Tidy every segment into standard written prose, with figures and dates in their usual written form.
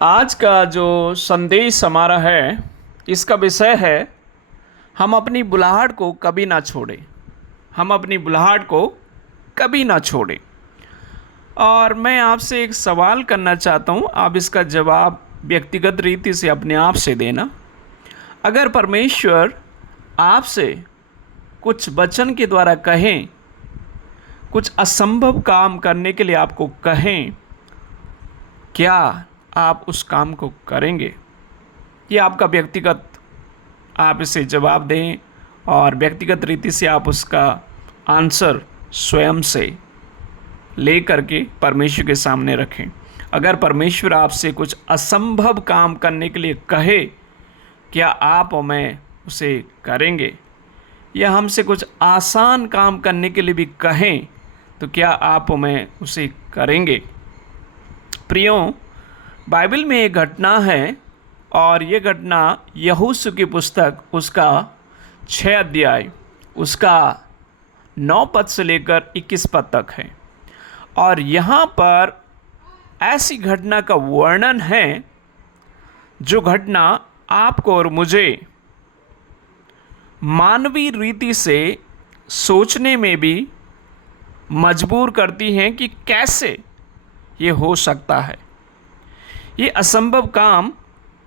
आज का जो संदेश हमारा है, इसका विषय है हम अपनी बुलाहट को कभी ना छोड़ें। हम अपनी बुलाहट को कभी ना छोड़ें। और मैं आपसे एक सवाल करना चाहता हूँ, आप इसका जवाब व्यक्तिगत रीति से अपने आप से देना। अगर परमेश्वर आपसे कुछ वचन के द्वारा कहें, कुछ असंभव काम करने के लिए आपको कहें, क्या आप उस काम को करेंगे? ये आपका व्यक्तिगत, आप इसे जवाब दें और व्यक्तिगत रीति से आप उसका आंसर स्वयं से ले करके परमेश्वर के सामने रखें। अगर परमेश्वर आपसे कुछ असंभव काम करने के लिए कहे, क्या आप और मैं उसे करेंगे? या हमसे कुछ आसान काम करने के लिए भी कहें, तो क्या आप और मैं उसे करेंगे? प्रियों, बाइबल में एक घटना है और ये घटना यहोशू की पुस्तक उसका 6 अध्याय उसका 9 पद से लेकर 21 पद तक है। और यहाँ पर ऐसी घटना का वर्णन है जो घटना आपको और मुझे मानवीय रीति से सोचने में भी मजबूर करती हैं कि कैसे ये हो सकता है, ये असंभव काम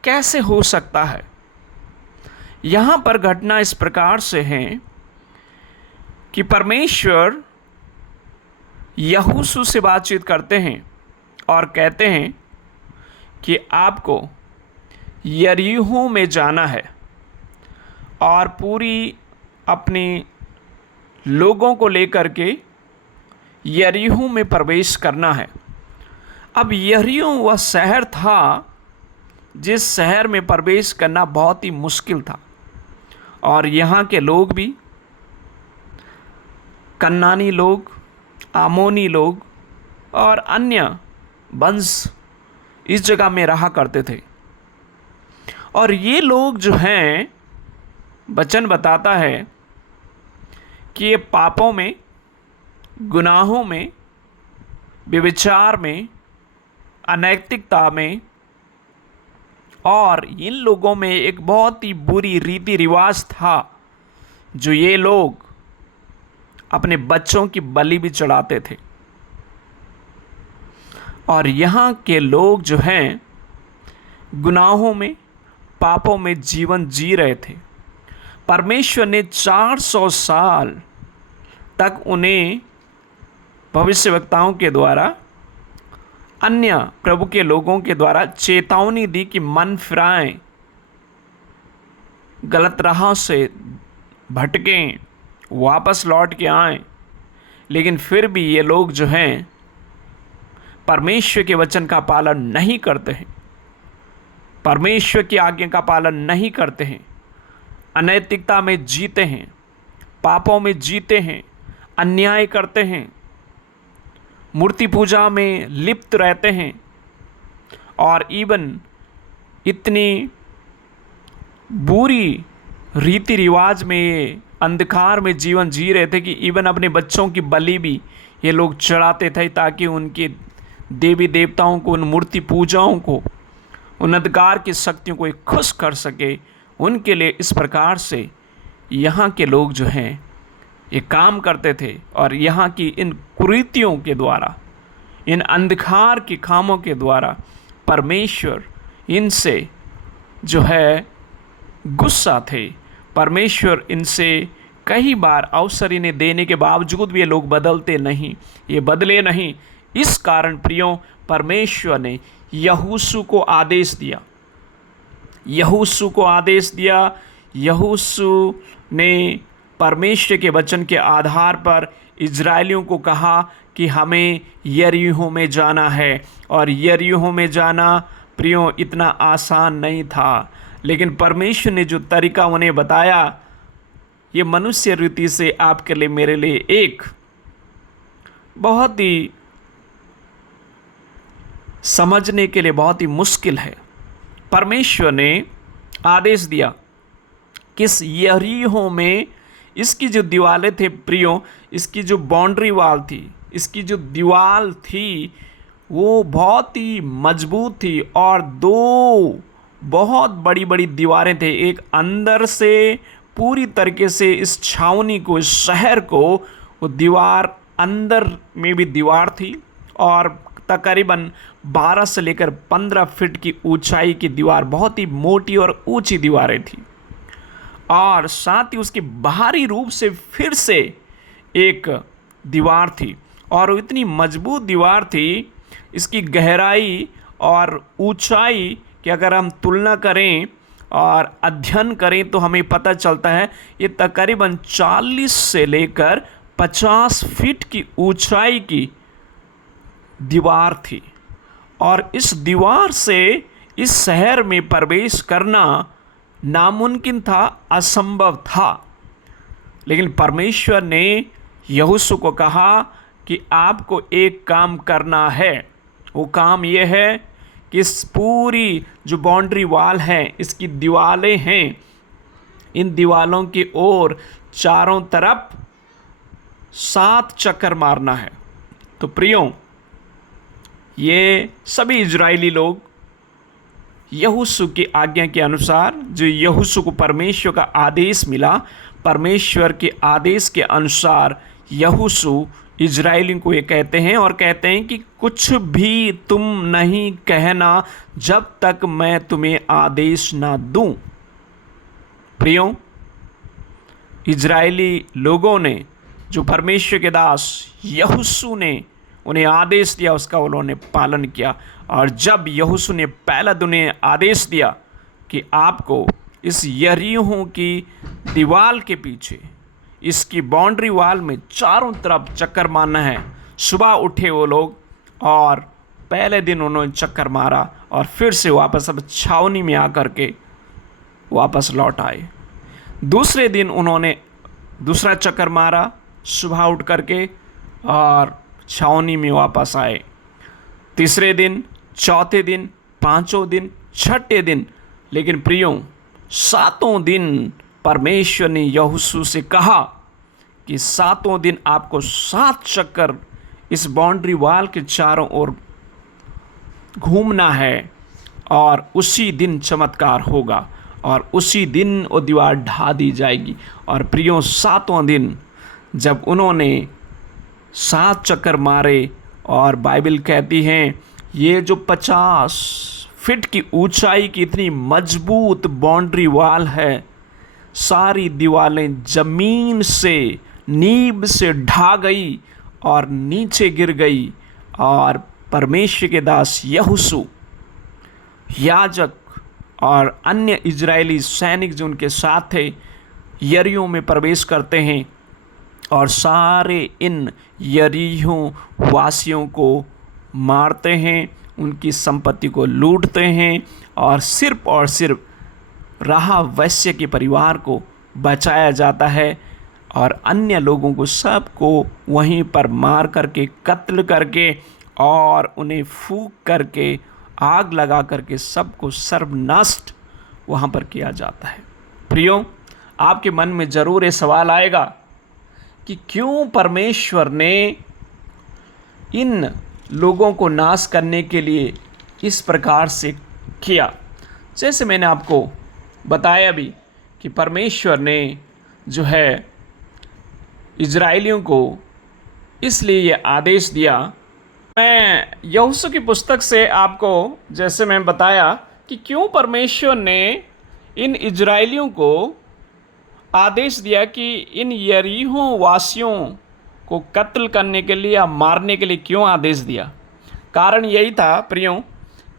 कैसे हो सकता है। यहाँ पर घटना इस प्रकार से है कि परमेश्वर यहोशू से बातचीत करते हैं और कहते हैं कि आपको यरीहो में जाना है और पूरी अपनी लोगों को लेकर के यरीहो में प्रवेश करना है। अब यरीहो वह शहर था जिस शहर में प्रवेश करना बहुत ही मुश्किल था, और यहाँ के लोग भी कन्नानी लोग, आमोनी लोग और अन्य वंश इस जगह में रहा करते थे। और ये लोग जो हैं, वचन बताता है कि ये पापों में, गुनाहों में, व्यभिचार में, अनैतिकता में, और इन लोगों में एक बहुत ही बुरी रीति रिवाज था जो ये लोग अपने बच्चों की बलि भी चढ़ाते थे। और यहाँ के लोग जो हैं गुनाहों में, पापों में जीवन जी रहे थे। परमेश्वर ने 400 साल तक उन्हें भविष्यवक्ताओं के द्वारा, अन्य प्रभु के लोगों के द्वारा चेतावनी दी कि मन फिराएं, गलत राह से भटकें, वापस लौट के आएं। लेकिन फिर भी ये लोग जो हैं परमेश्वर के वचन का पालन नहीं करते हैं, परमेश्वर की आज्ञा का पालन नहीं करते हैं, अनैतिकता में जीते हैं, पापों में जीते हैं, अन्याय करते हैं, मूर्ति पूजा में लिप्त रहते हैं, और इवन इतनी बुरी रीति रिवाज में, अंधकार में जीवन जी रहे थे कि इवन अपने बच्चों की बलि भी ये लोग चढ़ाते थे ताकि उनके देवी देवताओं को, उन मूर्ति पूजाओं को, उन अंधकार की शक्तियों को खुश कर सके। उनके लिए इस प्रकार से यहाँ के लोग जो हैं ये काम करते थे। और यहाँ की इन कुरीतियों के द्वारा, इन अंधकार के कामों के द्वारा परमेश्वर इनसे जो है गुस्सा थे। परमेश्वर इनसे कई बार अवसर इन्हें देने के बावजूद भी ये लोग बदलते नहीं, ये बदले नहीं। इस कारण प्रियों, परमेश्वर ने यहोशू को आदेश दिया, यहोशू को आदेश दिया। यहोशू ने परमेश्वर के वचन के आधार पर इजरायलियों को कहा कि हमें यरीहो में जाना है। और यरीहो में जाना प्रियों इतना आसान नहीं था, लेकिन परमेश्वर ने जो तरीका उन्हें बताया, ये मनुष्य रीति से आपके लिए, मेरे लिए एक बहुत ही समझने के लिए बहुत ही मुश्किल है। परमेश्वर ने आदेश दिया कि इस यरीहो में, इसकी जो दीवारें थे प्रियो, इसकी जो बाउंड्री वाल थी, इसकी जो दीवार थी, वो बहुत ही मजबूत थी और दो बहुत बड़ी बड़ी दीवारें थे। एक अंदर से पूरी तरीके से इस छावनी को, इस शहर को, वो दीवार अंदर में भी दीवार थी और तकरीबन 12 से लेकर 15 फीट की ऊंचाई की दीवार, बहुत ही मोटी और ऊंची दीवारें थी। और साथ ही उसके बाहरी रूप से फिर से एक दीवार थी और वो इतनी मजबूत दीवार थी, इसकी गहराई और ऊंचाई की अगर हम तुलना करें और अध्ययन करें तो हमें पता चलता है ये तकरीबन 40 से लेकर 50 फीट की ऊंचाई की दीवार थी। और इस दीवार से इस शहर में प्रवेश करना नामुमकिन था, असंभव था। लेकिन परमेश्वर ने यहोशू को कहा कि आपको एक काम करना है। वो काम ये है कि इस पूरी जो बाउंड्री वॉल है, इसकी दीवारें हैं, इन दीवालों की ओर चारों तरफ 7 चक्कर मारना है। तो प्रियो, ये सभी इजरायली लोग यहोशू की आज्ञा के अनुसार, जो यहोशू को परमेश्वर का आदेश मिला, परमेश्वर के आदेश के अनुसार यहोशू इजरायलियों को ये कहते हैं और कहते हैं कि कुछ भी तुम नहीं कहना जब तक मैं तुम्हें आदेश ना दूं। प्रियो, इजरायली लोगों ने, जो परमेश्वर के दास यहोशू ने उन्हें आदेश दिया, उसका उन्होंने पालन किया। और जब यहोशू ने पहला दिन उन्हें आदेश दिया कि आपको इस यरीहो की दीवार के पीछे, इसकी बाउंड्री वॉल में चारों तरफ चक्कर मारना है, सुबह उठे वो लोग और पहले दिन उन्होंने चक्कर मारा और फिर से वापस अब छावनी में आकर के वापस लौट आए। दूसरे दिन उन्होंने दूसरा चक्कर मारा सुबह उठ करके और छावनी में वापस आए। तीसरे दिन, चौथे दिन, पांचों दिन, छठे दिन। लेकिन प्रियो, 7वें दिन परमेश्वर ने यहोशू से कहा कि 7वें दिन आपको 7 चक्कर इस बाउंड्री वॉल के चारों ओर घूमना है और उसी दिन चमत्कार होगा और उसी दिन वो दीवार ढा दी जाएगी। और प्रियो, 7वें दिन जब उन्होंने 7 चक्कर मारे, और बाइबल कहती है ये जो 50 फीट की ऊंचाई की इतनी मजबूत बाउंड्री वॉल है, सारी दीवारें जमीन से, नींव से ढा गई और नीचे गिर गई। और परमेश्वर के दास यहोशू, याजक और अन्य इजरायली सैनिक जो उनके साथ थे, यरीहो में प्रवेश करते हैं और सारे इन यरीहो वासियों को मारते हैं, उनकी संपत्ति को लूटते हैं और सिर्फ राहाब वैश्य के परिवार को बचाया जाता है और अन्य लोगों को सबको वहीं पर मार करके, कत्ल करके और उन्हें फूंक करके, आग लगा करके सबको सर्वनष्ट वहाँ पर किया जाता है। प्रियो, आपके मन में ज़रूर ये सवाल आएगा कि क्यों परमेश्वर ने इन लोगों को नाश करने के लिए इस प्रकार से किया। जैसे मैंने आपको बताया भी कि परमेश्वर ने जो है इजरायलियों को इसलिए ये आदेश दिया। मैं यहोशू की पुस्तक से आपको, जैसे मैं बताया कि क्यों परमेश्वर ने इन इजरायलियों को आदेश दिया कि इन यरीहो वासियों को कत्ल करने के लिए या मारने के लिए क्यों आदेश दिया। कारण यही था प्रियो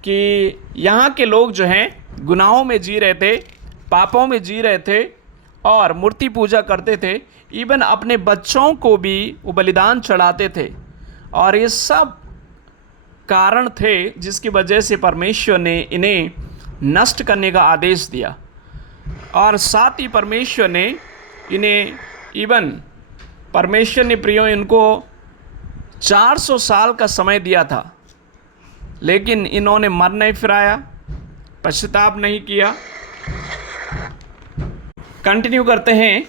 कि यहाँ के लोग जो हैं गुनाहों में जी रहे थे, पापों में जी रहे थे और मूर्ति पूजा करते थे। इवन अपने बच्चों को भी वो बलिदान चढ़ाते थे और ये सब कारण थे जिसकी वजह से परमेश्वर ने इन्हें नष्ट करने का आदेश दिया। और साथ ही परमेश्वर ने इन्हें परमेश्वर ने प्रियो इनको 400 साल का समय दिया था, लेकिन इन्होंने मन नहीं फिराया, पश्चाताप नहीं किया। कंटिन्यू करते हैं।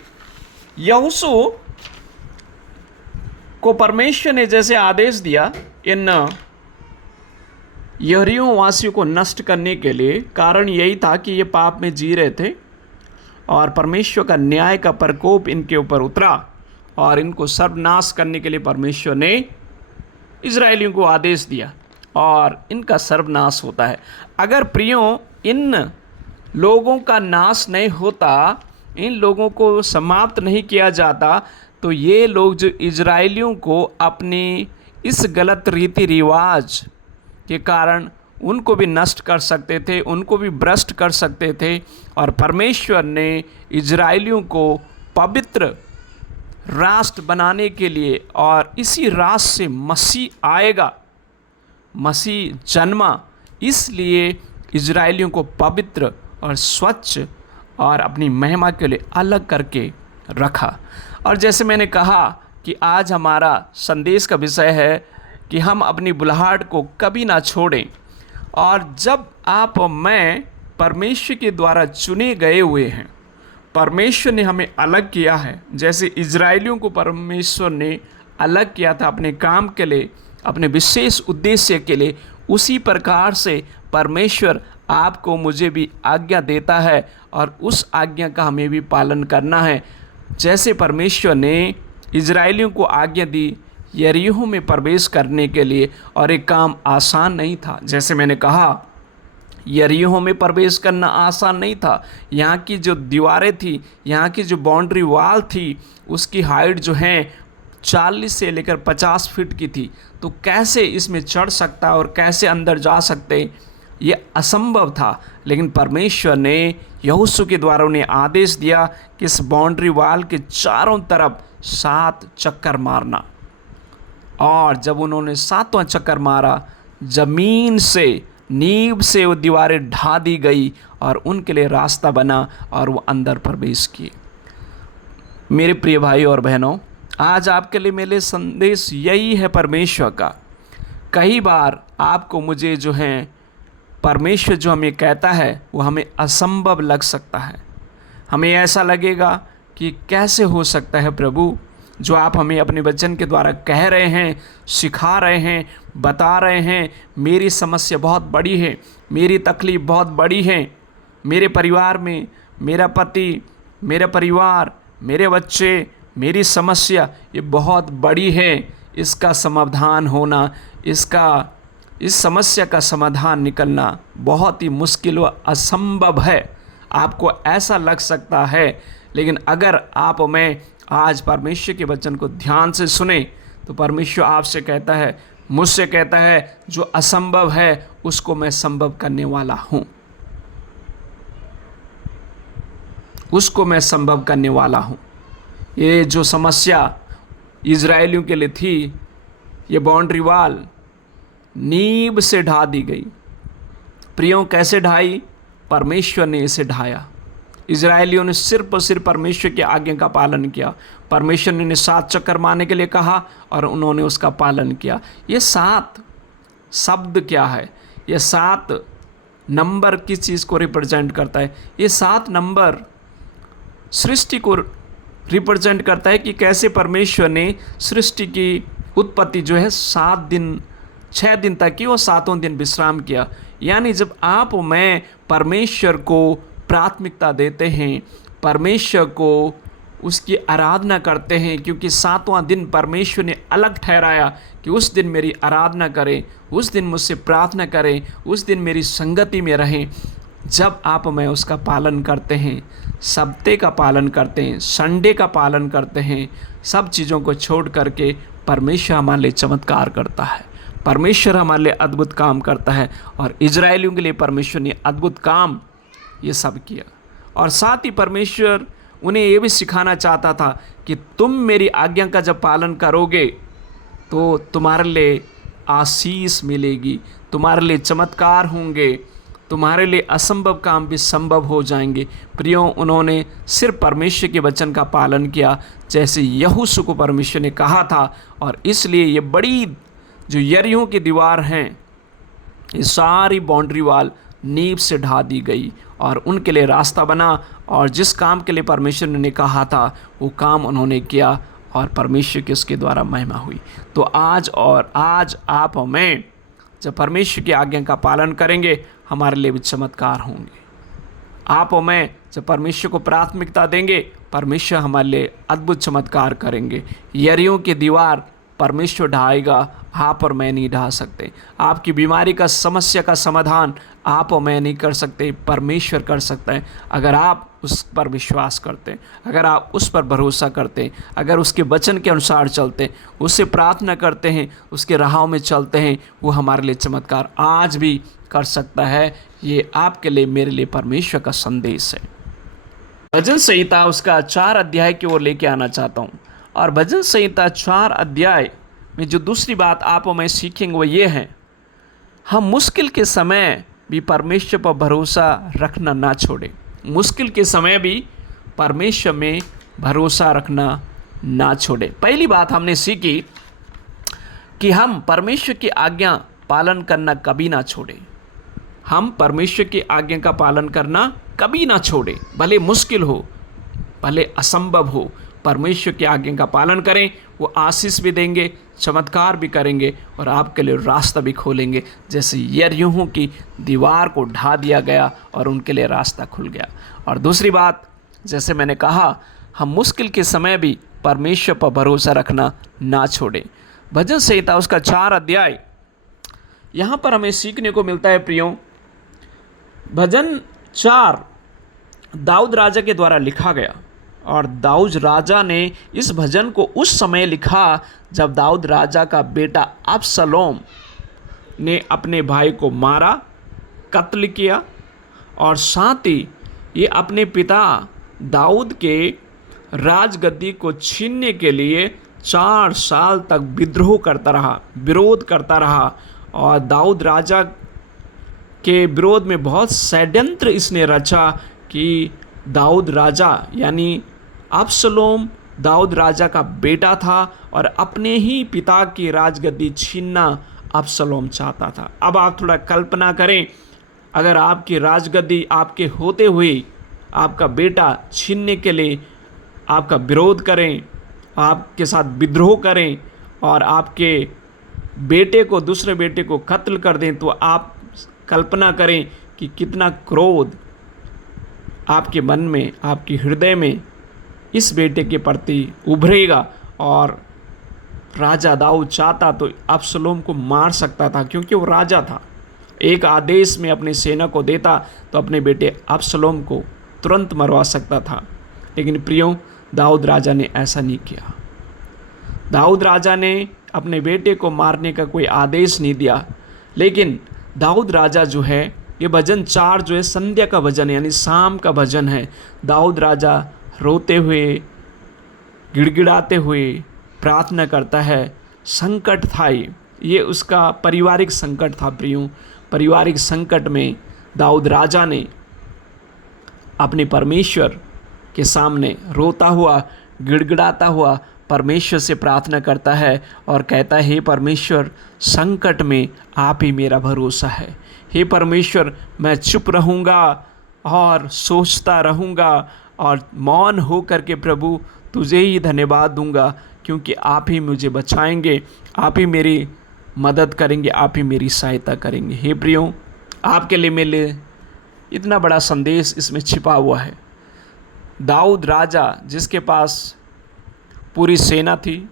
यहोशू को परमेश्वर ने जैसे आदेश दिया इन यरीहो वासियों को नष्ट करने के लिए कारण यही था कि ये पाप में जी रहे थे और परमेश्वर का न्याय का प्रकोप इनके ऊपर उतरा और इनको सर्वनाश करने के लिए परमेश्वर ने इजरायलियों को आदेश दिया और इनका सर्वनाश होता है। अगर प्रियों इन लोगों का नाश नहीं होता, इन लोगों को समाप्त नहीं किया जाता, तो ये लोग जो इजरायलियों को अपनी इस गलत रीति रिवाज के कारण उनको भी नष्ट कर सकते थे, उनको भी भ्रष्ट कर सकते थे। और परमेश्वर ने इजरायलियों को पवित्र राष्ट्र बनाने के लिए और इसी राष्ट्र से मसीह आएगा, मसीह जन्मा, इसलिए इजरायलियों को पवित्र और स्वच्छ और अपनी महिमा के लिए अलग करके रखा। और जैसे मैंने कहा कि आज हमारा संदेश का विषय है कि हम अपनी बुलाहट को कभी ना छोड़ें। और जब आप और मैं परमेश्वर के द्वारा चुने गए हुए हैं, परमेश्वर ने हमें अलग किया है, जैसे इजरायलियों को परमेश्वर ने अलग किया था अपने काम के लिए, अपने विशेष उद्देश्य के लिए, उसी प्रकार से परमेश्वर आपको मुझे भी आज्ञा देता है और उस आज्ञा का हमें भी पालन करना है। जैसे परमेश्वर ने इजरायलियों को आज्ञा दी यरीहो में प्रवेश करने के लिए, और एक काम आसान नहीं था। जैसे मैंने कहा यरीहो में प्रवेश करना आसान नहीं था। यहाँ की जो दीवारें थी, यहाँ की जो बाउंड्री वॉल थी, उसकी हाइट जो है 40 से लेकर 50 फीट की थी। तो कैसे इसमें चढ़ सकता और कैसे अंदर जा सकते, ये असंभव था। लेकिन परमेश्वर ने यहोशू के द्वारा उन्हें आदेश दिया कि इस बाउंड्री वॉल के चारों तरफ 7 चक्कर मारना। और जब उन्होंने 7वां चक्कर मारा, ज़मीन से, नींव से वो दीवारें ढा दी गई और उनके लिए रास्ता बना और वो अंदर प्रवेश किए। मेरे प्रिय भाई और बहनों, आज आपके लिए मेरे संदेश यही है परमेश्वर का। कई बार आपको मुझे जो है परमेश्वर जो हमें कहता है वो हमें असंभव लग सकता है। हमें ऐसा लगेगा कि कैसे हो सकता है प्रभु, जो आप हमें अपने वचन के द्वारा कह रहे हैं, सिखा रहे हैं, बता रहे हैं। मेरी समस्या बहुत बड़ी है, मेरी तकलीफ़ बहुत बड़ी है, मेरे परिवार में मेरा पति, मेरा परिवार, मेरे बच्चे, मेरी समस्या ये बहुत बड़ी है। इसका समाधान होना, इस समस्या का समाधान निकलना बहुत ही मुश्किल व असंभव है। आपको ऐसा लग सकता है, लेकिन अगर आप मैं आज परमेश्वर के वचन को ध्यान से सुने तो परमेश्वर आपसे कहता है, मुझसे कहता है, जो असंभव है उसको मैं संभव करने वाला हूँ, उसको मैं संभव करने वाला हूँ। ये जो समस्या इजरायलियों के लिए थी, ये बाउंड्री वॉल नींव से ढा दी गई। प्रियों, कैसे ढाई? परमेश्वर ने इसे ढाया। इजरायलियों ने सिर्फ और सिर्फ परमेश्वर की आज्ञा का पालन किया। परमेश्वर ने 7 चक्कर मारने के लिए कहा और उन्होंने उसका पालन किया। ये 7 शब्द क्या है? ये 7 नंबर किस चीज़ को रिप्रेजेंट करता है? ये 7 नंबर सृष्टि को रिप्रेजेंट करता है कि कैसे परमेश्वर ने सृष्टि की उत्पत्ति जो है 6 दिन तक की, वो 7वां दिन विश्राम किया। यानी जब आप मैं परमेश्वर को प्राथमिकता देते हैं, परमेश्वर को उसकी आराधना करते हैं, क्योंकि 7वां दिन परमेश्वर ने अलग ठहराया कि उस दिन मेरी आराधना करें, उस दिन मुझसे प्रार्थना करें, उस दिन मेरी संगति में रहें। जब आप मैं उसका पालन करते हैं, सप्ते का पालन करते हैं, संडे का पालन करते हैं, सब चीज़ों को छोड़ करके परमेश्वर हमारे लिए चमत्कार करता है, परमेश्वर हमारे लिए अद्भुत काम करता है। और इजरायलियों के लिए परमेश्वर ने अद्भुत काम ये सब किया। और साथ ही परमेश्वर उन्हें ये भी सिखाना चाहता था कि तुम मेरी आज्ञा का जब पालन करोगे तो तुम्हारे लिए आशीष मिलेगी, तुम्हारे लिए चमत्कार होंगे, तुम्हारे लिए असंभव काम भी संभव हो जाएंगे। प्रियों, उन्होंने सिर्फ परमेश्वर के वचन का पालन किया जैसे यहोशू को परमेश्वर ने कहा था। और इसलिए ये बड़ी जो यरीहो की दीवार हैं, ये सारी बाउंड्री वॉल नींव से ढा दी गई और उनके लिए रास्ता बना। और जिस काम के लिए परमेश्वर ने कहा था वो काम उन्होंने किया और परमेश्वर की उसके द्वारा महिमा हुई। तो आज आप और मैं जब परमेश्वर की आज्ञा का पालन करेंगे हमारे लिए भी चमत्कार होंगे। आप और मैं जब परमेश्वर को प्राथमिकता देंगे परमेश्वर हमारे लिए अद्भुत चमत्कार करेंगे। यरीहो की दीवार परमेश्वर ढाएगा, आप और मैं नहीं ढा सकते। आपकी बीमारी का समस्या का समाधान आप और मैं नहीं कर सकते, परमेश्वर कर सकता है। अगर आप उस पर विश्वास करते, अगर आप उस पर भरोसा करते, अगर उसके वचन के अनुसार चलते, उससे प्रार्थना करते हैं, उसके राहों में चलते हैं, वो हमारे लिए चमत्कार आज भी कर सकता है। ये आपके लिए मेरे लिए परमेश्वर का संदेश है। भजन संहिता उसका 4 अध्याय की ओर लेके आना चाहता हूँ। और भजन संहिता 4 अध्याय में जो दूसरी बात आप और मैं सीखेंगे वो ये है, हम मुश्किल के समय भी परमेश्वर पर भरोसा रखना ना छोड़ें। मुश्किल के समय भी परमेश्वर में भरोसा रखना ना छोड़ें। पहली बात हमने सीखी कि हम परमेश्वर की आज्ञा पालन करना कभी ना छोड़ें। हम परमेश्वर की आज्ञा का पालन करना कभी ना छोड़ें, भले मुश्किल हो, भले असंभव हो, परमेश्वर की आज्ञा का पालन करें। वो आशीष भी देंगे, चमत्कार भी करेंगे और आपके लिए रास्ता भी खोलेंगे। जैसे यरीहो की दीवार को ढा दिया गया और उनके लिए रास्ता खुल गया। और दूसरी बात, जैसे मैंने कहा, हम मुश्किल के समय भी परमेश्वर पर भरोसा रखना ना छोड़ें। भजन संहिता उसका 4 अध्याय, यहाँ पर हमें सीखने को मिलता है प्रियो। भजन 4 दाऊद राजा के द्वारा लिखा गया और दाऊद राजा ने इस भजन को उस समय लिखा जब दाऊद राजा का बेटा अबसलोम ने अपने भाई को मारा, कत्ल किया और साथ ही ये अपने पिता दाऊद के राजगद्दी को छीनने के लिए 4 साल तक विद्रोह करता रहा, विरोध करता रहा। और दाऊद राजा के विरोध में बहुत षड्यंत्र इसने रचा कि दाऊद राजा यानी अबसलोम दाऊद राजा का बेटा था और अपने ही पिता की राजगद्दी छीनना अबसलोम चाहता था। अब आप थोड़ा कल्पना करें, अगर आपकी राजगद्दी आपके होते हुए आपका बेटा छीनने के लिए आपका विरोध करें, आपके साथ विद्रोह करें और आपके बेटे को, दूसरे बेटे को कत्ल कर दें, तो आप कल्पना करें कि कितना क्रोध आपके मन में, आपके हृदय में इस बेटे के प्रति उभरेगा। और राजा दाऊद चाहता तो अबसलोम को मार सकता था क्योंकि वो राजा था। एक आदेश में अपनी सेना को देता तो अपने बेटे अबसलोम को तुरंत मरवा सकता था। लेकिन प्रियो, दाऊद राजा ने ऐसा नहीं किया। दाऊद राजा ने अपने बेटे को मारने का कोई आदेश नहीं दिया। लेकिन दाऊद राजा जो है, ये भजन 4 जो है संध्या का भजन है, यानी शाम का भजन है। दाऊद राजा रोते हुए, गिड़गिड़ाते हुए प्रार्थना करता है। संकट था ये उसका पारिवारिक संकट था प्रियो। पारिवारिक संकट में दाऊद राजा ने अपने परमेश्वर के सामने रोता हुआ, गिड़गिड़ाता हुआ परमेश्वर से प्रार्थना करता है और कहता है, हे परमेश्वर, संकट में आप ही मेरा भरोसा है। हे परमेश्वर, मैं चुप रहूँगा और सोचता रहूँगा और मौन हो करके प्रभु तुझे ही धन्यवाद दूंगा, क्योंकि आप ही मुझे बचाएंगे, आप ही मेरी मदद करेंगे, आप ही मेरी सहायता करेंगे। हे प्रियो, आपके लिए मेरे लिए इतना बड़ा संदेश इसमें छिपा हुआ है। दाऊद राजा, जिसके पास पूरी सेना थी,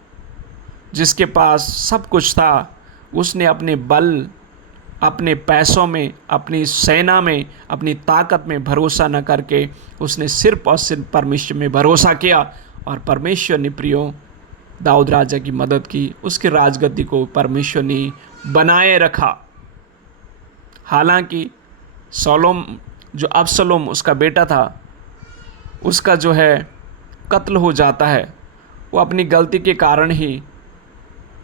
जिसके पास सब कुछ था, उसने अपने बल, अपने पैसों में, अपनी सेना में, अपनी ताकत में भरोसा न करके उसने सिर्फ और सिर्फ परमेश्वर में भरोसा किया। और परमेश्वर ने प्रियो दाऊद राजा की मदद की, उसके राजगद्दी को परमेश्वर ने बनाए रखा। हालांकि सोलोम जो अबसलोम उसका बेटा था, उसका जो है कत्ल हो जाता है। वो अपनी गलती के कारण ही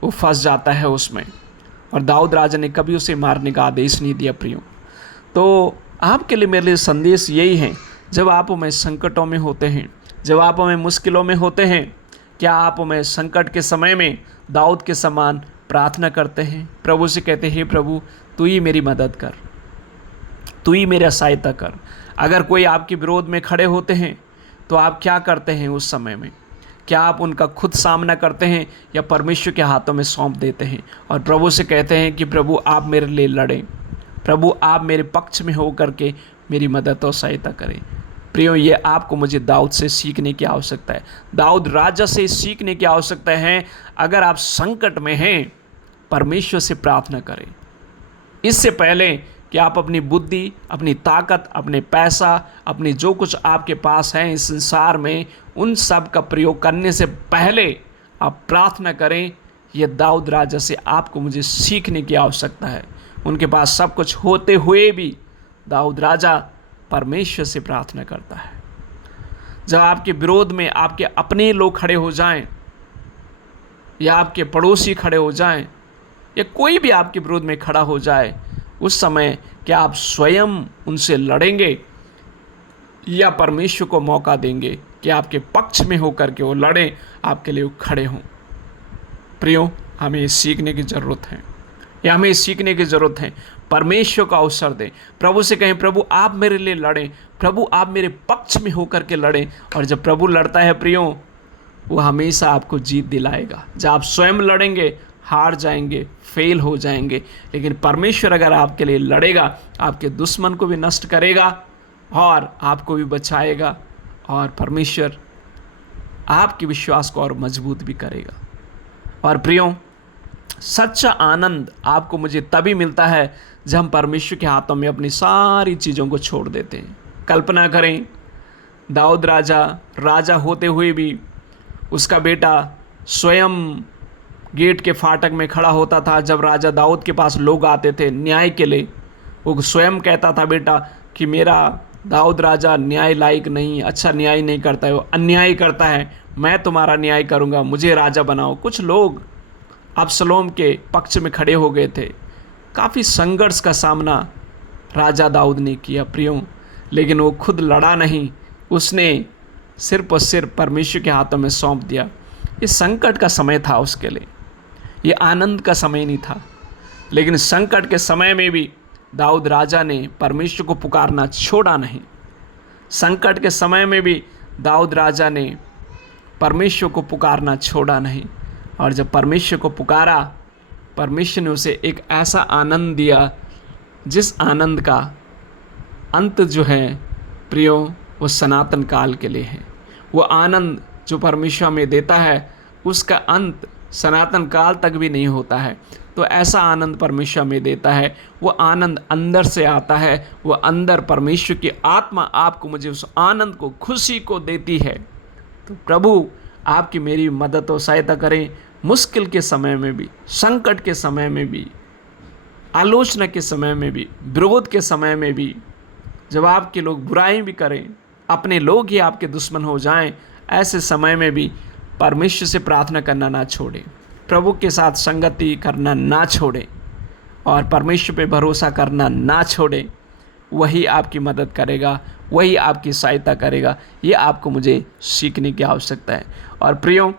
वो फंस जाता है उसमें, और दाऊद राजा ने कभी उसे मारने का आदेश नहीं दिया प्रियो। तो आपके लिए मेरे लिए संदेश यही है, जब आप में संकटों में होते हैं, जब आप में मुश्किलों में होते हैं, क्या आप में संकट के समय में दाऊद के समान प्रार्थना करते हैं? प्रभु से कहते हैं, हे प्रभु, तू ही मेरी मदद कर, तू ही मेरा सहायता कर। अगर कोई आपके विरोध में खड़े होते हैं तो आप क्या करते हैं उस समय में? क्या आप उनका खुद सामना करते हैं या परमेश्वर के हाथों में सौंप देते हैं और प्रभु से कहते हैं कि प्रभु आप मेरे लिए लड़ें, प्रभु आप मेरे पक्ष में हो करके मेरी मदद और सहायता करें। प्रियो, ये आपको मुझे दाऊद से सीखने की आवश्यकता है, दाऊद राजा से सीखने की आवश्यकता है। अगर आप संकट में हैं, परमेश्वर से प्रार्थना करें। इससे पहले कि आप अपनी बुद्धि, अपनी ताकत, अपने पैसा, अपनी जो कुछ आपके पास है इस संसार में, उन सब का प्रयोग करने से पहले आप प्रार्थना करें। यह दाऊद राजा से आपको मुझे सीखने की आवश्यकता है। उनके पास सब कुछ होते हुए भी दाऊद राजा परमेश्वर से प्रार्थना करता है। जब आपके विरोध में आपके अपने लोग खड़े हो जाएं या आपके पड़ोसी खड़े हो जाएं या कोई भी आपके विरोध में खड़ा हो जाए, उस समय क्या आप स्वयं उनसे लड़ेंगे या परमेश्वर को मौका देंगे कि आपके पक्ष में होकर के वो लड़ें, आपके लिए वो खड़े हों? प्रियो, हमें ये सीखने की ज़रूरत है, या हमें सीखने की ज़रूरत है। परमेश्वर का अवसर दें, प्रभु से कहें प्रभु आप मेरे लिए लड़ें, प्रभु आप मेरे पक्ष में होकर के लड़ें। और जब प्रभु लड़ता है प्रियो, वो हमेशा आपको जीत दिलाएगा। जब आप स्वयं लड़ेंगे, हार जाएंगे, फेल हो जाएंगे, लेकिन परमेश्वर अगर आपके लिए लड़ेगा, आपके दुश्मन को भी नष्ट करेगा और आपको भी बचाएगा, और परमेश्वर आपके विश्वास को और मजबूत भी करेगा। और प्रियो, सच्चा आनंद आपको मुझे तभी मिलता है जब हम परमेश्वर के हाथों में अपनी सारी चीज़ों को छोड़ देते हैं। कल्पना करें, दाऊद राजा होते हुए भी उसका बेटा स्वयं गेट के फाटक में खड़ा होता था। जब राजा दाऊद के पास लोग आते थे न्याय के लिए, वो स्वयं कहता था बेटा कि मेरा दाऊद राजा न्याय लायक नहीं, अच्छा न्याय नहीं करता है, वो अन्याय करता है, मैं तुम्हारा न्याय करूँगा, मुझे राजा बनाओ। कुछ लोग अबसलोम के पक्ष में खड़े हो गए थे। काफ़ी संघर्ष का सामना राजा दाऊद ने किया प्रियो, लेकिन वो खुद लड़ा नहीं, उसने सिर्फ और सिर्फ परमेश्वर के हाथों में सौंप दिया। ये संकट का समय था उसके लिए, ये आनंद का समय नहीं था। लेकिन संकट के समय में भी दाऊद राजा ने परमेश्वर को पुकारना छोड़ा नहीं। संकट के समय में भी दाऊद राजा ने परमेश्वर को पुकारना छोड़ा नहीं। और जब परमेश्वर को पुकारा, परमेश्वर ने उसे एक ऐसा आनंद दिया जिस आनंद का अंत जो है प्रियो, वो सनातन काल के लिए है। वो आनंद जो परमेश्वर में देता है, उसका अंत सनातन काल तक भी नहीं होता है। तो ऐसा आनंद परमेश्वर में देता है, वो आनंद अंदर से आता है, वो अंदर परमेश्वर की आत्मा आपको मुझे उस आनंद को, खुशी को देती है। तो प्रभु आपकी मेरी मदद और सहायता करें, मुश्किल के समय में भी, संकट के समय में भी, आलोचना के समय में भी, विरोध के समय में भी, जब आपके लोग बुराई भी करें, अपने लोग ही आपके दुश्मन हो जाएं, ऐसे समय में भी परमेश्वर से प्रार्थना करना ना छोड़ें, प्रभु के साथ संगति करना ना छोड़ें और परमेश्वर पे भरोसा करना ना छोड़ें। वही आपकी मदद करेगा, वही आपकी सहायता करेगा। ये आपको मुझे सीखने की आवश्यकता है। और प्रियो,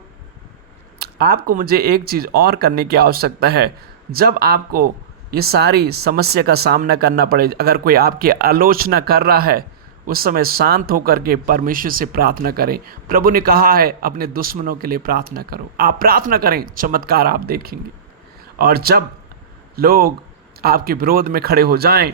आपको मुझे एक चीज़ और करने की आवश्यकता है। जब आपको ये सारी समस्या का सामना करना पड़े, अगर कोई आपकी आलोचना कर रहा है, उस समय शांत होकर के परमेश्वर से प्रार्थना करें। प्रभु ने कहा है अपने दुश्मनों के लिए प्रार्थना करो। आप प्रार्थना करें, चमत्कार आप देखेंगे। और जब लोग आपके विरोध में खड़े हो जाएं,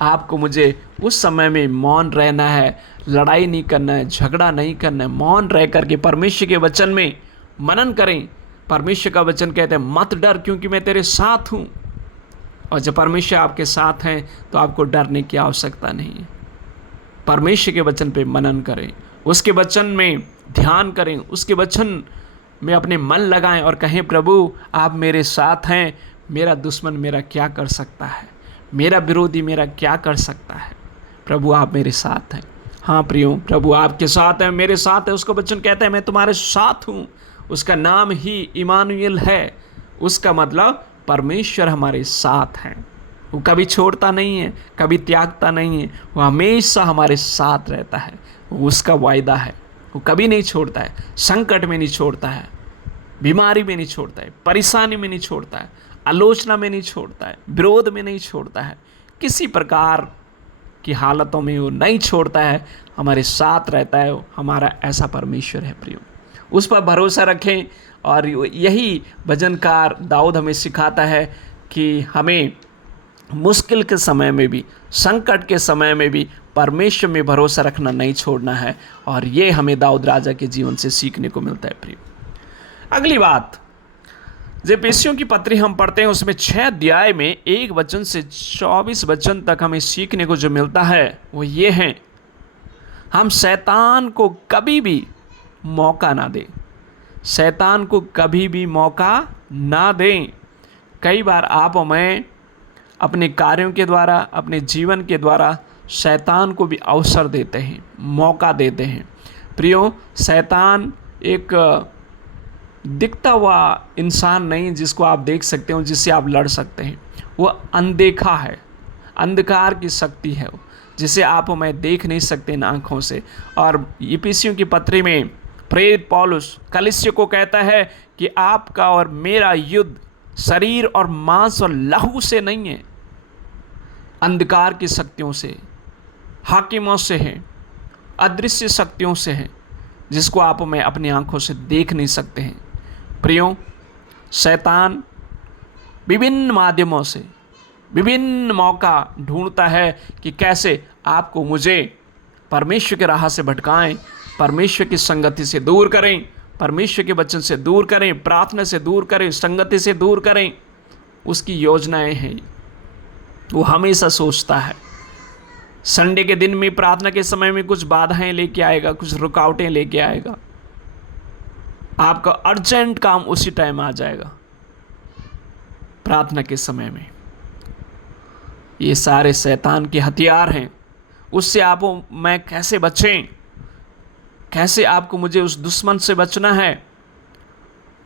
आपको मुझे उस समय में मौन रहना है, लड़ाई नहीं करना है, झगड़ा नहीं करना है। मौन रह करके परमेश्वर के वचन में मनन करें। परमेश्वर का वचन कहते हैं मत डर क्योंकि मैं तेरे साथ हूँ। और जब परमेश्वर आपके साथ हैं तो आपको डरने की आवश्यकता नहीं है। परमेश्वर के वचन पे मनन करें, उसके वचन में ध्यान करें, उसके वचन में अपने मन लगाएं और कहें प्रभु आप मेरे साथ हैं, मेरा दुश्मन मेरा क्या कर सकता है, मेरा विरोधी मेरा क्या कर सकता है। प्रभु आप मेरे साथ हैं। हाँ प्रियो, प्रभु आपके साथ है, मेरे साथ है। उसका वचन कहता है मैं तुम्हारे साथ हूँ। उसका नाम ही इमानुएल है। उसका मतलब परमेश्वर हमारे साथ हैं। वो कभी छोड़ता नहीं है, कभी त्यागता नहीं है, वो हमेशा हमारे साथ रहता है। वो उसका वायदा है, वो कभी नहीं छोड़ता है। संकट में नहीं छोड़ता है, बीमारी में नहीं छोड़ता है, परेशानी में नहीं छोड़ता है, आलोचना में नहीं छोड़ता है, विरोध में नहीं छोड़ता है, किसी प्रकार की हालतों में वो नहीं छोड़ता है, हमारे साथ रहता है। वो हमारा ऐसा परमेश्वर है प्रियो। उस पर भरोसा रखें। और यही भजनकार दाऊद हमें सिखाता है कि हमें मुश्किल के समय में भी, संकट के समय में भी परमेश्वर में भरोसा रखना नहीं छोड़ना है। और ये हमें दाऊद राजा के जीवन से सीखने को मिलता है। प्रिय, अगली बात, जब इफिसियों की पत्री हम पढ़ते हैं उसमें 6 अध्याय में 1 वचन से 24 वचन तक हमें सीखने को जो मिलता है वो ये है, हम शैतान को कभी भी मौका ना दें। शैतान को कभी भी मौका ना दें। कई बार आप और मैं अपने कार्यों के द्वारा, अपने जीवन के द्वारा शैतान को भी अवसर देते हैं, मौका देते हैं। प्रियो, शैतान एक दिखता हुआ इंसान नहीं जिसको आप देख सकते हो, जिससे आप लड़ सकते हैं। वो अनदेखा है, अंधकार की शक्ति है वो, जिसे आप और मैं देख नहीं सकते इन आँखों से। और इफिसियों की पत्री में प्रेरित पौलुस कलीसिया को कहता है कि आपका और मेरा युद्ध शरीर और मांस और लहू से नहीं है, अंधकार की शक्तियों से, हाकिमों से है, अदृश्य शक्तियों से है, जिसको आप और मैं अपनी आंखों से देख नहीं सकते हैं। प्रियो, शैतान विभिन्न माध्यमों से विभिन्न मौका ढूंढता है कि कैसे आपको मुझे परमेश्वर के राह से भटकाएं, परमेश्वर की संगति से दूर करें, परमेश्वर के वचन से दूर करें, प्रार्थना से दूर करें, संगति से दूर करें। उसकी योजनाएं हैं। वो हमेशा सोचता है संडे के दिन में, प्रार्थना के समय में कुछ बाधाएं लेके आएगा, कुछ रुकावटें लेके आएगा। आपका अर्जेंट काम उसी टाइम आ जाएगा, प्रार्थना के समय में। ये सारे शैतान के हथियार हैं। उससे आप मैं कैसे बचें, कैसे आपको मुझे उस दुश्मन से बचना है,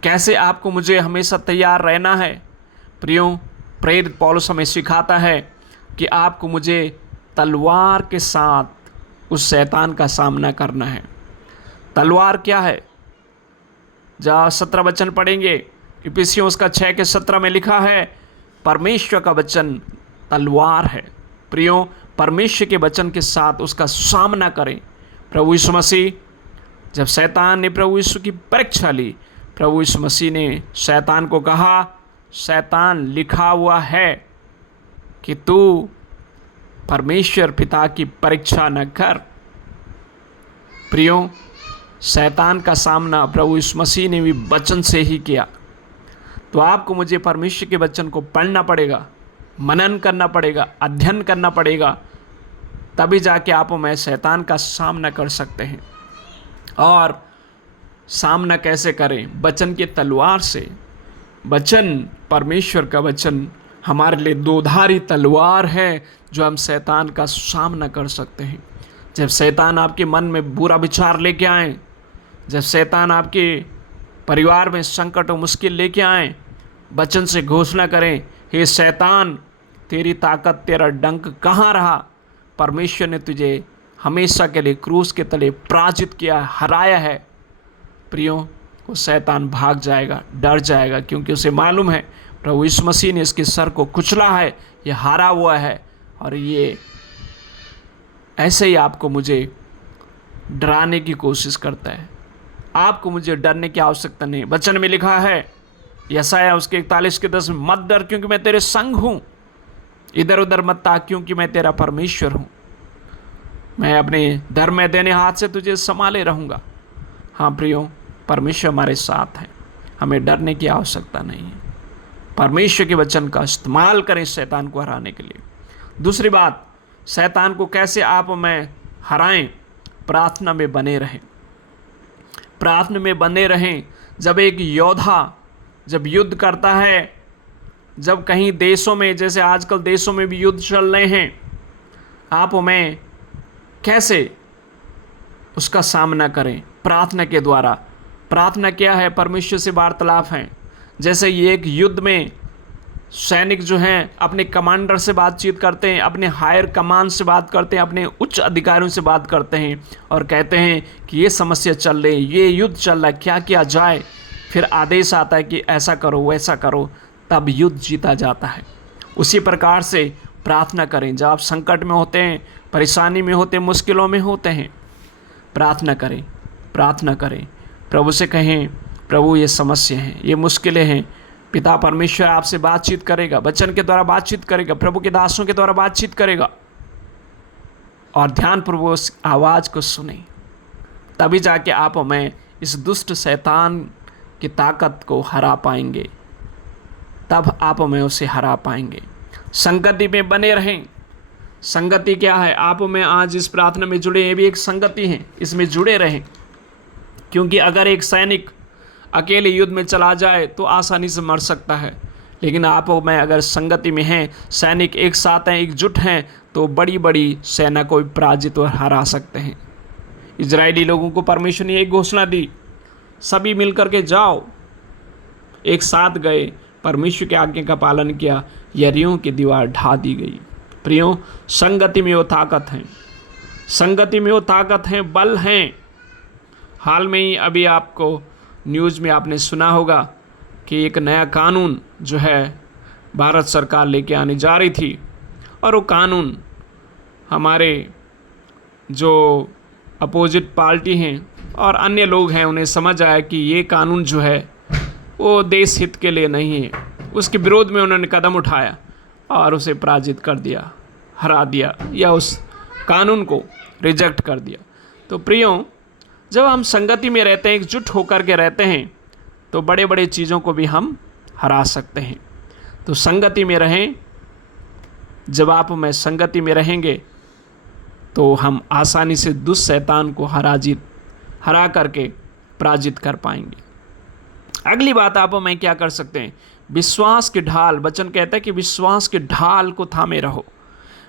कैसे आपको मुझे हमेशा तैयार रहना है। प्रियो, प्रेरित पौलुस हमें सिखाता है कि आपको मुझे तलवार के साथ उस शैतान का सामना करना है। तलवार क्या है? जहाँ 17 वचन पढ़ेंगे, इफिसियों उसका 6 के 17 में लिखा है, परमेश्वर का वचन तलवार है। प्रियो, परमेश्वर के वचन के साथ उसका सामना करें। प्रभु यीशु मसीह, जब शैतान ने प्रभु यीशु की परीक्षा ली, प्रभु यीशु मसीह ने शैतान को कहा, शैतान, लिखा हुआ है कि तू परमेश्वर पिता की परीक्षा न कर। प्रियो, शैतान का सामना प्रभु यीशु मसीह ने भी वचन से ही किया। तो आपको मुझे परमेश्वर के वचन को पढ़ना पड़ेगा, मनन करना पड़ेगा, अध्ययन करना पड़ेगा, तभी जाके आप और मैं शैतान का सामना कर सकते हैं। और सामना कैसे करें? वचन के तलवार से। वचन, परमेश्वर का वचन हमारे लिए दोधारी तलवार है, जो हम शैतान का सामना कर सकते हैं। जब शैतान आपके मन में बुरा विचार लेके आए, जब शैतान आपके परिवार में संकट और मुश्किल लेके आए, वचन से घोषणा करें, हे शैतान, तेरी ताकत, तेरा डंक कहाँ रहा? परमेश्वर ने तुझे हमेशा के लिए क्रूस के तले पराजित किया, हराया है। प्रियो, वो शैतान भाग जाएगा, डर जाएगा, क्योंकि उसे मालूम है प्रभु यीशु मसीह ने इसके सर को कुचला है, ये हारा हुआ है। और ये ऐसे ही आपको मुझे डराने की कोशिश करता है। आपको मुझे डरने की आवश्यकता नहीं। वचन में लिखा है, यशायाह उसके 41 के 10 में, मत डर क्योंकि मैं तेरे संग हूँ, इधर उधर मत ताक क्योंकि मैं तेरा परमेश्वर हूँ। मैं अपने धर्म में देने हाथ से तुझे संभाले रहूँगा। हाँ प्रियो, परमेश्वर हमारे साथ है, हमें डरने की आवश्यकता नहीं है। परमेश्वर के वचन का इस्तेमाल करें शैतान को हराने के लिए। दूसरी बात, शैतान को कैसे आप मैं हराएं? प्रार्थना में बने रहें। प्रार्थना में बने रहें। जब एक योद्धा जब युद्ध करता है, जब कहीं देशों में, जैसे आजकल देशों में भी युद्ध चल रहे हैं, आप मैं कैसे उसका सामना करें? प्रार्थना के द्वारा। प्रार्थना क्या है? परमेश्वर से वार्तालाप है। जैसे ये एक युद्ध में सैनिक जो हैं अपने कमांडर से बातचीत करते हैं, अपने हायर कमांड से बात करते हैं, अपने उच्च अधिकारियों से बात करते हैं और कहते हैं कि ये समस्या चल रही है, ये युद्ध चल रहा है, क्या किया जाए। फिर आदेश आता है कि ऐसा करो, वैसा करो, तब युद्ध जीता जाता है। उसी प्रकार से प्रार्थना करें। जब आप संकट में होते हैं, परेशानी में होते हैं, मुश्किलों में होते हैं, प्रार्थना करें, प्रार्थना करें। प्रभु से कहें, प्रभु ये समस्या है, ये मुश्किलें हैं। पिता परमेश्वर आपसे बातचीत करेगा, वचन के द्वारा बातचीत करेगा, प्रभु के दासों के द्वारा बातचीत करेगा। और ध्यानपूर्वक उस आवाज़ को सुने, तभी जाके आप हमें इस दुष्ट शैतान की ताकत को हरा पाएंगे, तब आप हमें उसे हरा पाएंगे। संगति में बने रहें। संगति क्या है? आप में आज इस प्रार्थना में जुड़े, ये भी एक संगति है, इसमें जुड़े रहें। क्योंकि अगर एक सैनिक अकेले युद्ध में चला जाए तो आसानी से मर सकता है, लेकिन आप में अगर संगति में हैं, सैनिक एक साथ हैं, एकजुट हैं, तो बड़ी बड़ी सेना को भी पराजित और हरा सकते हैं। इजरायली लोगों को परमेश्वर ने एक घोषणा दी, सभी मिलकर के जाओ। एक साथ गए, परमेश्वर के आज्ञा का पालन किया, यरीहो की दीवार ढा दी गई। प्रियो, संगति में वो ताकत है, संगति में वो ताकत है, बल हैं। हाल में ही अभी आपको न्यूज़ में आपने सुना होगा कि एक नया कानून जो है भारत सरकार लेके आने जा रही थी, और वो कानून हमारे जो अपोजिट पार्टी हैं और अन्य लोग हैं, उन्हें समझ आया कि ये कानून जो है वो देश हित के लिए नहीं है। उसके विरोध में उन्होंने कदम उठाया और उसे पराजित कर दिया, हरा दिया, या उस कानून को रिजेक्ट कर दिया। तो प्रियो, जब हम संगति में रहते हैं, एकजुट होकर के रहते हैं, तो बड़े बड़े चीज़ों को भी हम हरा सकते हैं। तो संगति में रहें। जब आप में संगति में रहेंगे तो हम आसानी से दुष्ट शैतान को हरा करके पराजित कर पाएंगे। अगली बात, आप में क्या कर सकते हैं? विश्वास की ढाल। वचन कहता है कि विश्वास की ढाल को थामे रहो।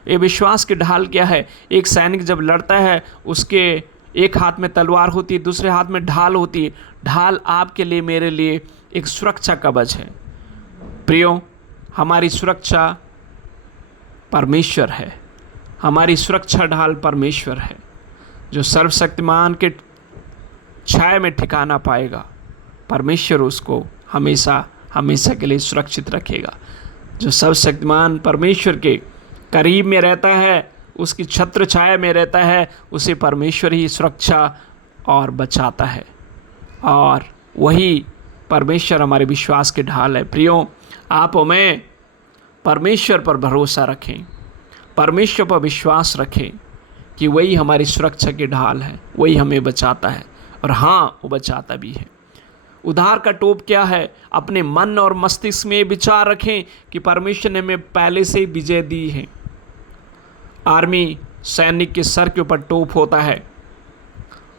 ये विश्वास की ढाल क्या है? एक सैनिक जब लड़ता है, उसके एक हाथ में तलवार होती है, दूसरे हाथ में ढाल होती है। ढाल आपके लिए, मेरे लिए एक सुरक्षा कवच है। प्रियो, हमारी सुरक्षा परमेश्वर है, हमारी सुरक्षा ढाल परमेश्वर है। जो सर्वशक्तिमान के छाया में ठिकाना पाएगा, परमेश्वर उसको हमेशा हमेशा के लिए सुरक्षित रखेगा। जो सर्वशक्तिमान परमेश्वर के करीब में रहता है, उसकी छत्र छाया में रहता है, उसे परमेश्वर ही सुरक्षा और बचाता है, और वही परमेश्वर हमारे विश्वास की ढाल है। प्रियो, आप हमें परमेश्वर पर भरोसा रखें, परमेश्वर पर विश्वास रखें कि वही हमारी सुरक्षा की ढाल है, वही हमें बचाता है, और हाँ, वो बचाता भी है। उद्धार का टोप क्या है? अपने मन और मस्तिष्क में विचार रखें कि परमेश्वर ने हमें पहले से ही विजय दी है। आर्मी सैनिक के सर के ऊपर टोप होता है,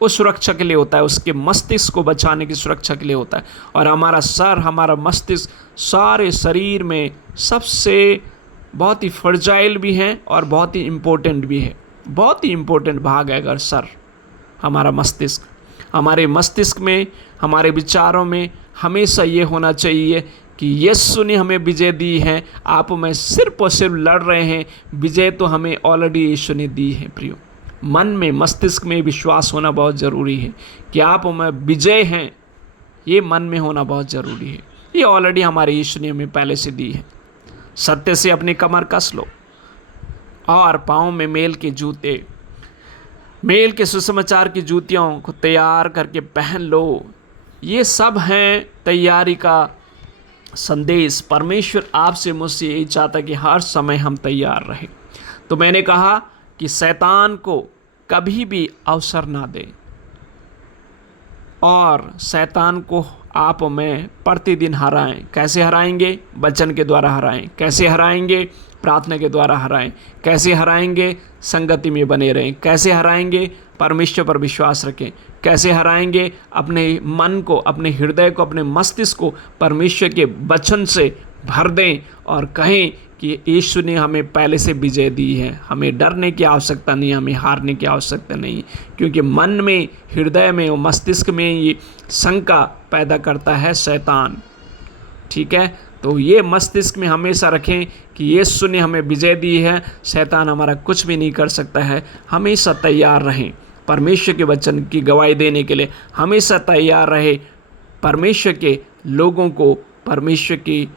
उस सुरक्षा के लिए होता है, उसके मस्तिष्क को बचाने की सुरक्षा के लिए होता है। और हमारा सर, हमारा मस्तिष्क सारे शरीर में सबसे बहुत ही फ्रजाइल भी है और बहुत ही इम्पोर्टेंट भी है। बहुत ही इम्पोर्टेंट भाग है अगर सर, हमारा मस्तिष्क। हमारे मस्तिष्क में, हमारे विचारों में हमेशा ये होना चाहिए कि यीशु ने हमें विजय दी है। आप में सिर्फ और सिर्फ लड़ रहे हैं, विजय तो हमें ऑलरेडी यीशु ने दी है। प्रियो, मन में, मस्तिष्क में विश्वास होना बहुत ज़रूरी है कि आप में विजय हैं, ये मन में होना बहुत ज़रूरी है। ये ऑलरेडी हमारे यीशु ने हमें पहले से दी है। सत्य से अपनी कमर कस लो और पाँव में मेल के जूते, मेल के सुसमाचार की जूतियों को तैयार करके पहन लो। ये सब हैं तैयारी का संदेश। परमेश्वर आपसे मुझसे यही चाहता कि हर समय हम तैयार रहें। तो मैंने कहा कि शैतान को कभी भी अवसर ना दें, और शैतान को आप में प्रतिदिन हराएं। कैसे हराएंगे? वचन के द्वारा हराएं। कैसे हराएंगे? प्रार्थना के द्वारा हराएं। कैसे हराएंगे? संगति में बने रहें। कैसे हराएंगे? परमेश्वर पर विश्वास रखें। कैसे हराएंगे? अपने मन को, अपने हृदय को, अपने मस्तिष्क को परमेश्वर के वचन से भर दें और कहें कि यीशु ने हमें पहले से विजय दी है। हमें डरने की आवश्यकता नहीं, हमें हारने की आवश्यकता नहीं, क्योंकि मन में, हृदय में और मस्तिष्क में ये शंका पैदा करता है शैतान। ठीक है, तो ये मस्तिष्क में हमेशा रखें कि यीशु ने हमें विजय दी है, शैतान हमारा कुछ भी नहीं कर सकता है। हमेशा तैयार रहें परमेश्वर के वचन की गवाही देने के लिए। हमेशा तैयार रहे परमेश्वर के लोगों को परमेश्वर की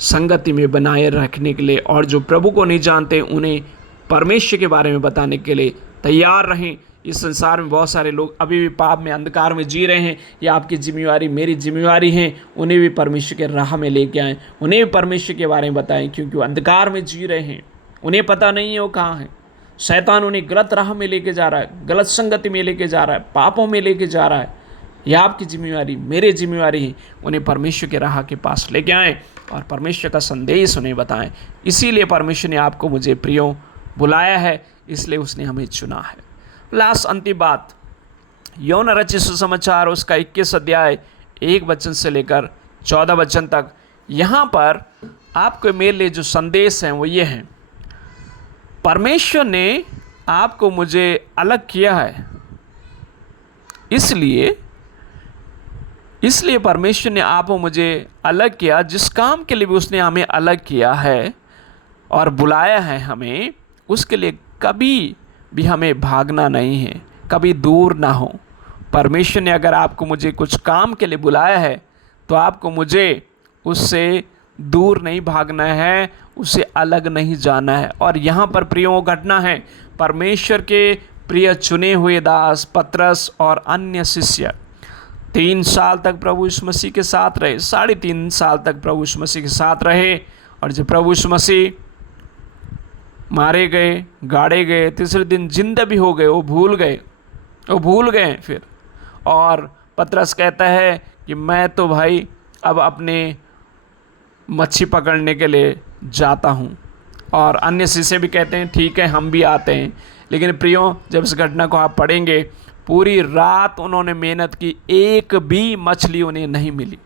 संगति में बनाए रखने के लिए, और जो प्रभु को नहीं जानते उन्हें परमेश्वर के बारे में बताने के लिए तैयार रहें। इस संसार में बहुत सारे लोग अभी भी पाप में, अंधकार में जी रहे हैं। ये आपकी जिम्मेवारी, मेरी जिम्मेवारी है, उन्हें भी परमेश्वर के राह में लेके आएँ, उन्हें भी परमेश्वर के बारे में बताएं, क्योंकि वो अंधकार में जी रहे हैं, उन्हें पता नहीं है वो कहाँ है। शैतान उन्हें गलत राह में लेके जा रहा है, गलत संगति में लेके जा रहा है, पापों में लेके जा रहा है। यह आपकी जिम्मेवारी, मेरी जिम्मेवारी है, उन्हें परमेश्वर के राह के पास लेके आएँ और परमेश्वर का संदेश उन्हें बताएं। इसीलिए परमेश्वर ने आपको, मुझे प्रियो बुलाया है, इसलिए उसने हमें चुना है। लास्ट अंतिम बात, यौन रचित सुसमाचार उसका 21 अध्याय 1 वचन से लेकर 14 वचन तक, यहाँ पर आपको मेरे लिए जो संदेश हैं वो ये हैं, परमेश्वर ने आपको मुझे अलग किया है, इसलिए परमेश्वर ने आपको मुझे अलग किया, जिस काम के लिए भी उसने हमें अलग किया है और बुलाया है हमें, उसके लिए कभी भी हमें भागना नहीं है, कभी दूर ना हो। परमेश्वर ने अगर आपको, मुझे कुछ काम के लिए बुलाया है तो आपको, मुझे उससे दूर नहीं भागना है, उससे अलग नहीं जाना है। और यहाँ पर प्रियो घटना है, परमेश्वर के प्रिय चुने हुए दास पतरस और अन्य शिष्य 3 साल तक प्रभु यीशु मसीह के साथ रहे, 3.5 साल तक प्रभु यीशु मसीह के साथ रहे। और जब प्रभु यीशु मसीह मारे गए, गाड़े गए, तीसरे दिन जिंदा भी हो गए, वो भूल गए फिर। और पतरस कहता है कि मैं तो भाई अब अपने मच्छी पकड़ने के लिए जाता हूँ। और अन्य शिष्य भी कहते हैं ठीक है हम भी आते हैं। लेकिन प्रियो, जब इस घटना को आप पढ़ेंगे, पूरी रात उन्होंने मेहनत की, एक भी मछली उन्हें नहीं मिली।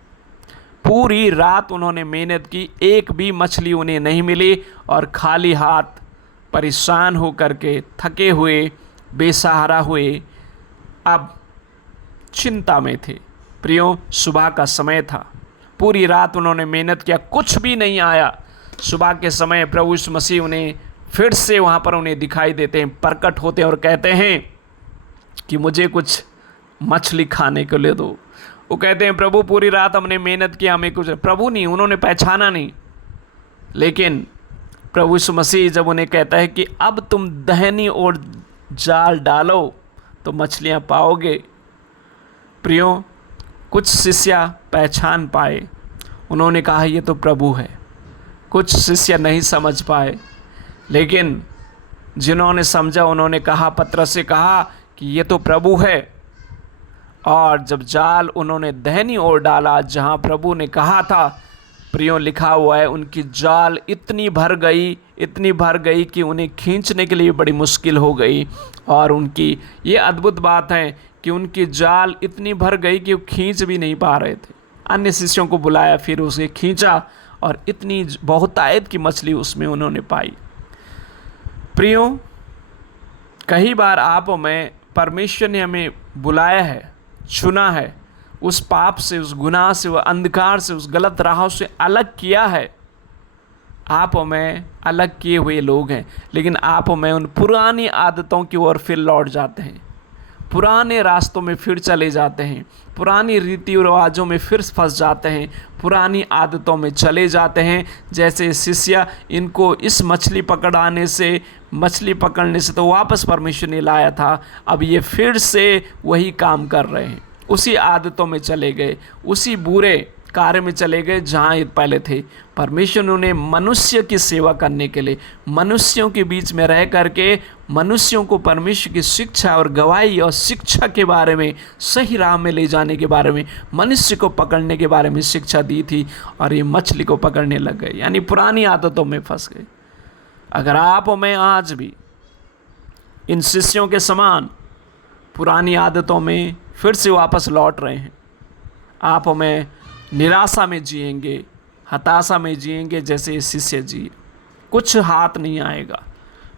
पूरी रात उन्होंने मेहनत की, एक भी मछली उन्हें नहीं मिली, और खाली हाथ, परेशान हो करके, थके हुए, बेसहारा हुए, अब चिंता में थे। प्रियो, सुबह का समय था, पूरी रात उन्होंने मेहनत किया, कुछ भी नहीं आया। सुबह के समय प्रभु यीशु मसीह उन्हें फिर से वहाँ पर उन्हें दिखाई देते हैं, प्रकट होते हैं और कहते हैं कि मुझे कुछ मछली खाने को ले दो। वो कहते हैं प्रभु पूरी रात हमने मेहनत की, हमें कुछ, प्रभु नहीं, उन्होंने पहचाना नहीं। लेकिन प्रभु यीशु मसीह जब उन्हें कहता है कि अब तुम दहनी और जाल डालो तो मछलियाँ पाओगे। प्रियो, कुछ शिष्य पहचान पाए, उन्होंने कहा ये तो प्रभु है। कुछ शिष्य नहीं समझ पाए, लेकिन जिन्होंने समझा उन्होंने कहा, पतरस से कहा कि ये तो प्रभु है। और जब जाल उन्होंने दहनी ओर डाला जहाँ प्रभु ने कहा था, प्रियो लिखा हुआ है उनकी जाल इतनी भर गई कि उन्हें खींचने के लिए बड़ी मुश्किल हो गई। और उनकी ये अद्भुत बात है कि उनकी जाल इतनी भर गई कि वो खींच भी नहीं पा रहे थे। अन्य शिष्यों को बुलाया, फिर उसे खींचा और इतनी बहुतायत की मछली उसमें उन्होंने पाई। प्रियो, कई बार आप में परमेश्वर ने हमें बुलाया है, चुना है, उस पाप से, उस गुनाह से, वह अंधकार से, उस गलत राहों से अलग किया है। आप में अलग किए हुए लोग हैं, लेकिन आप में उन पुरानी आदतों की ओर फिर लौट जाते हैं, पुराने रास्तों में फिर चले जाते हैं, पुरानी रीति रिवाजों में फिर फंस जाते हैं, पुरानी आदतों में चले जाते हैं। जैसे शिष्य, इनको इस मछली पकड़ने से तो वापस परमेश्वर ने लाया था, अब ये फिर से वही काम कर रहे हैं, उसी आदतों में चले गए, उसी बुरे कार्य में चले गए जहाँ ये पहले थे। परमेश्वर ने उन्हें मनुष्य की सेवा करने के लिए, मनुष्यों के बीच में रह करके, मनुष्यों को परमेश्वर की शिक्षा और गवाही और शिक्षा के बारे में, सही राह में ले जाने के बारे में, मनुष्य को पकड़ने के बारे में शिक्षा दी थी। और ये मछली को पकड़ने लग गए, यानी पुरानी आदतों में फंस गए। अगर आप और मैं आज भी इन शिष्यों के समान पुरानी आदतों में फिर से वापस लौट रहे हैं, आप और मैं निराशा में जिएंगे, हताशा में जिएंगे जैसे ये शिष्य जिए, कुछ हाथ नहीं आएगा।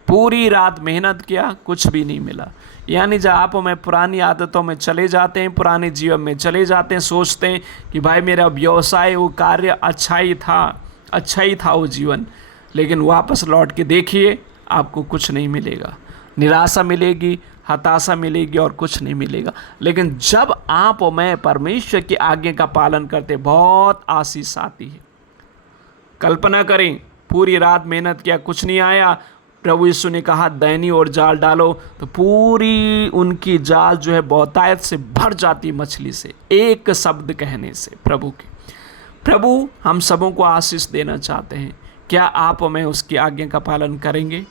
पूरी रात मेहनत किया, कुछ भी नहीं मिला। यानी जब आप और मैं पुरानी आदतों में चले जाते हैं, पुराने जीवन में चले जाते हैं, सोचते हैं कि भाई मेरा व्यवसाय, वो कार्य अच्छा ही था वो जीवन, लेकिन वापस लौट के देखिए आपको कुछ नहीं मिलेगा, निराशा मिलेगी, हताशा मिलेगी और कुछ नहीं मिलेगा। लेकिन जब आप और मैं परमेश्वर की आज्ञा का पालन करते, बहुत आशीष आती है। कल्पना करें, पूरी रात मेहनत किया, कुछ नहीं आया, प्रभु यीशु ने कहा दाहिनी ओर जाल डालो, तो पूरी उनकी जाल जो है बहुतायत से भर जाती मछली से, एक शब्द कहने से प्रभु के। प्रभु हम सबों को आशीष देना चाहते हैं। क्या आप हमें उसकी आज्ञा का पालन करेंगे?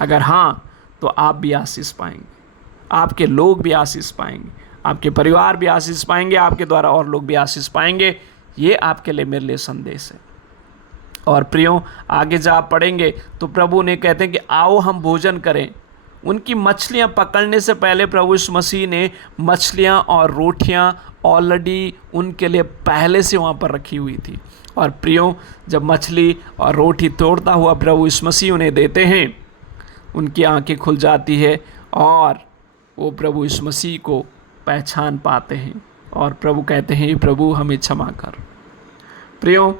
अगर हाँ, तो आप भी आशीष पाएंगे, आपके लोग भी आशीष पाएंगे, आपके परिवार भी आशीष पाएंगे, आपके द्वारा और लोग भी आशीष पाएंगे। ये आपके लिए, मेरे लिए संदेश है। और प्रियो, आगे जब आप पढ़ेंगे तो प्रभु ने कहते हैं कि आओ हम भोजन करें। उनकी मछलियां पकड़ने से पहले प्रभु यीशु मसीह ने मछलियां और रोटियां ऑलरेडी उनके लिए पहले से वहाँ पर रखी हुई थी। और प्रियो, जब मछली और रोटी तोड़ता हुआ प्रभु यीशु मसीह उन्हें देते हैं, उनकी आंखें खुल जाती है और वो प्रभु यीशु मसीह को पहचान पाते हैं और प्रभु कहते हैं, प्रभु हमें क्षमा कर। प्रियो,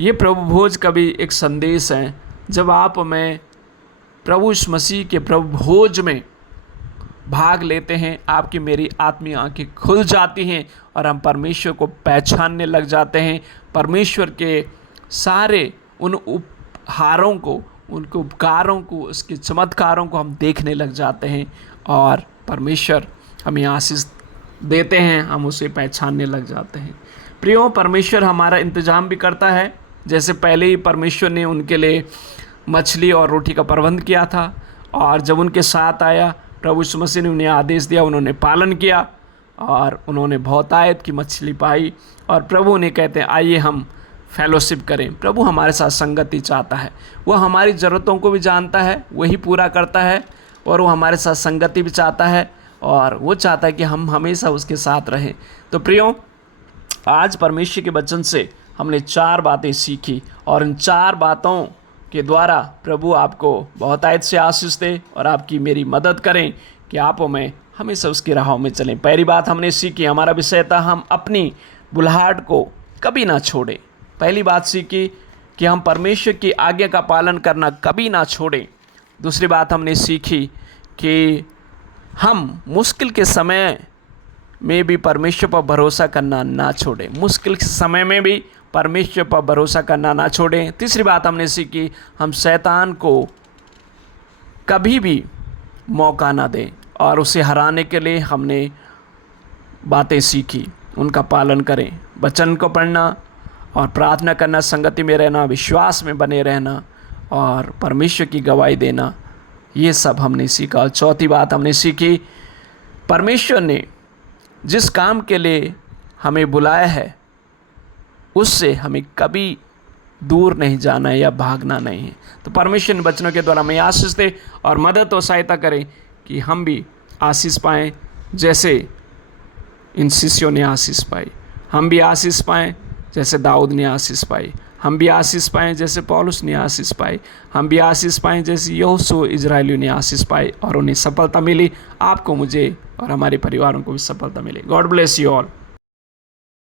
ये प्रभु भोज का भी एक संदेश है। जब आप में प्रभु यीशु मसीह के प्रभु भोज में भाग लेते हैं, आपकी मेरी आत्मीय आंखें खुल जाती हैं और हम परमेश्वर को पहचानने लग जाते हैं। परमेश्वर के सारे उन उपहारों को, उनके उपकारों को, उसके चमत्कारों को हम देखने लग जाते हैं और परमेश्वर हमें आशीष देते हैं, हम उसे पहचानने लग जाते हैं। प्रियो, परमेश्वर हमारा इंतजाम भी करता है। जैसे पहले ही परमेश्वर ने उनके लिए मछली और रोटी का प्रबंध किया था, और जब उनके साथ आया प्रभु यीशु मसीह ने उन्हें आदेश दिया, उन्होंने पालन किया और उन्होंने बहुतायत की मछली पाई। और प्रभु ने कहते हैं आइए हम फेलोशिप करें। प्रभु हमारे साथ संगति चाहता है, वह हमारी ज़रूरतों को भी जानता है, वही पूरा करता है, और वो हमारे साथ संगति भी चाहता है और वो चाहता है कि हम हमेशा उसके साथ रहें। तो प्रियो, आज परमेश्वर के वचन से हमने 4 बातें सीखी और इन 4 बातों के द्वारा प्रभु आपको बहुतायत से आशीष दे और आपकी मेरी मदद करें कि आप में हमेशा उसकी राहों में चलें। पहली बात हमने सीखी, हमारा विषय था हम अपनी बुलाहट को कभी ना छोड़ें। पहली बात सीखी कि हम परमेश्वर की आज्ञा का पालन करना कभी ना छोड़ें। दूसरी बात हमने सीखी कि हम मुश्किल के समय में भी परमेश्वर पर भरोसा करना ना छोड़ें, मुश्किल के समय में भी परमेश्वर पर भरोसा करना ना छोड़ें। तीसरी बात हमने सीखी, हम शैतान को कभी भी मौका ना दें और उसे हराने के लिए हमने बातें सीखी, उनका पालन करें। वचन को पढ़ना और प्रार्थना करना, संगति में रहना, विश्वास में बने रहना और परमेश्वर की गवाही देना, ये सब हमने सीखा। और चौथी बात हमने सीखी, परमेश्वर ने जिस काम के लिए हमें बुलाया है उससे हमें कभी दूर नहीं जाना है या भागना नहीं है। तो परमेश्वर इन वचनों के द्वारा हमें आशीष दे और मदद और सहायता करें कि हम भी आशीष पाएँ, जैसे इन शिष्यों ने आशीष पाई। हम भी आशीष पाएँ जैसे दाऊद ने आशीष पाई। हम भी आशीष पाएँ जैसे पौलुस ने आशीष पाई। हम भी आशीष पाएँ जैसे यहोशू इजराइलियों ने आशीष पाई और उन्हें सफलता मिली। आपको, मुझे और हमारे परिवारों को भी सफलता मिले। God bless you all.